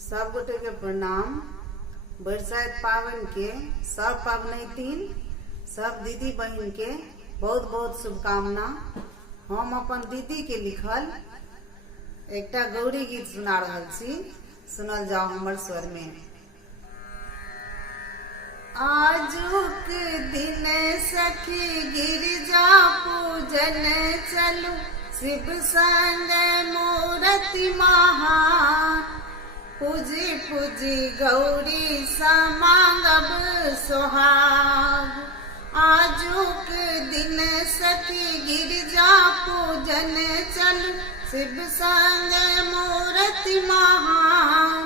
सब गोटे के प्रणाम। बरसात पावन के सब पबनैतिन सब दीदी बहन के बहुत बहुत शुभकामना। हम अपन दीदी के लिखल एकटा गौरी गीत सुना रहल छी, सुनल जाओ हमर स्वर में। आजुक दिन सखी गिरजा पूजन चलू, शिव संग मूर्ति महान। पूजी पूजी गौरी समांगब सुहाग। आजुक दिन सखी गिरजा पूजन चलू, शिव संग मूर्ति महान।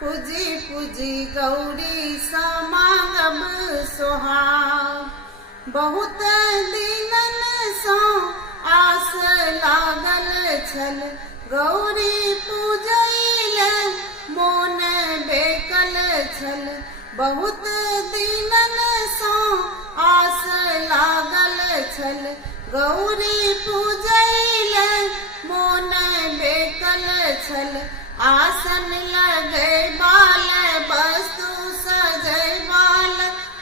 पूजी पूजी गौरी समांगब सुहाग। बहुत दिनन सो आस लागल छल, गौरी पूजैल मोन बेकल छल। बहुत दिनन सो आस लागल छल, गौरी पूजैल मोन बेकल छल। आसन लगैबाल वस्तु सजैबाल,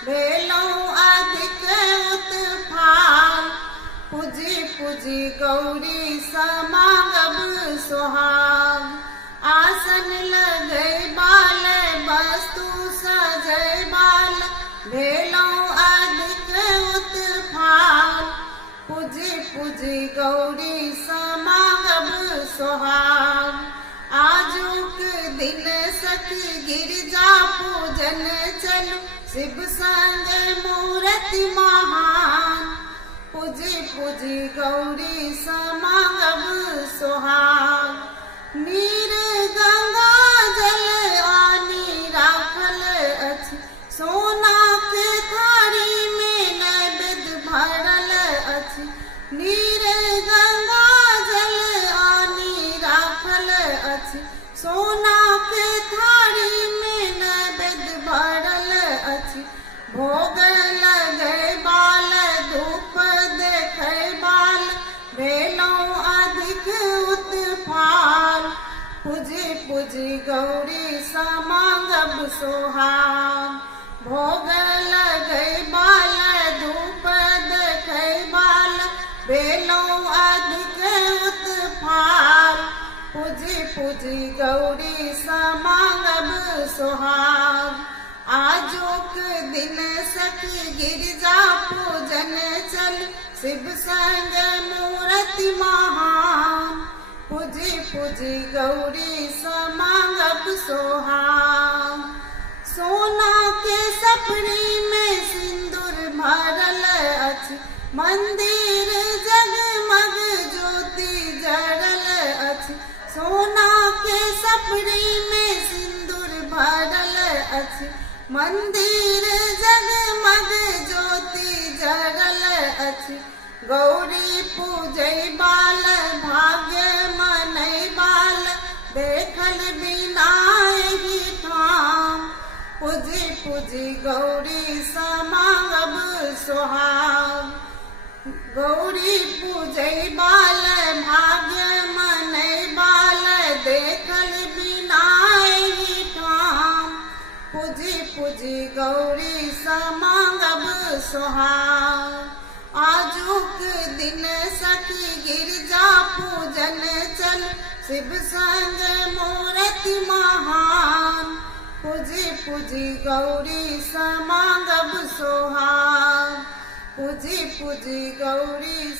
भेलौं अधिक उत्फाल। पूजी पूजी गौरी समांगब सुहाग। आसन लगैबाल वस्तु सजैबाल, भेलौं अधिक उत्फाल। पूजी पूजी गौरी समांगब सुहाग। आजुक दिन सखी गिरजा पूजन चलू, शिव संग मूर्ति महान। पूजी पूजी गौरी समांगब सुहाग। नीर गंगा जल आनी राखल अछि, सोना के थारी में नैवेद्य भरल अछि। नीर गंगा जल आनी राखल अछि, सोना के थारी में नैवेद्य भरल अछि। भोग लगैबाल धूप देखैबाल, भेलौं अधिक उत्फाल। पूजी पूजी गौरी समांगब सुहाग। भोग लगैबाल धूप देखैबाल, भेलौं अधिक उत्फाल। पूजी पूजी गौरी समांगब सुहाग। आजुक दिन सखी गिरजा पूजन चलू, शिव संग मूर्ति महान। पूजी पूजी गौरी समांगब सुहाग। सोना के सपरी में सिंदूर भरल अछि, मंदिर जगमग ज्योति जरल अछि। सोना के सपरी में सिंदूर भरल अछि, मंदिर जगमग ज्योति जरल अछि। गौरी पूजैबाल भाग्य मनैबाल, देखल बिना एहि ठाम। पूजी पूजी गौरी समांगब सुहाग। गौरी पूजैबाल भाग्य मनैबाल, देखल बिना एहि ठाम। पूजी पूजी गौरी समांगब सुहाग। आजुक दिन सखी गिरजा पूजन चलू, शिव संग मूर्ति महान। पूजी पूजी गौरी समांगब सुहाग। पूजी पूजी गौरी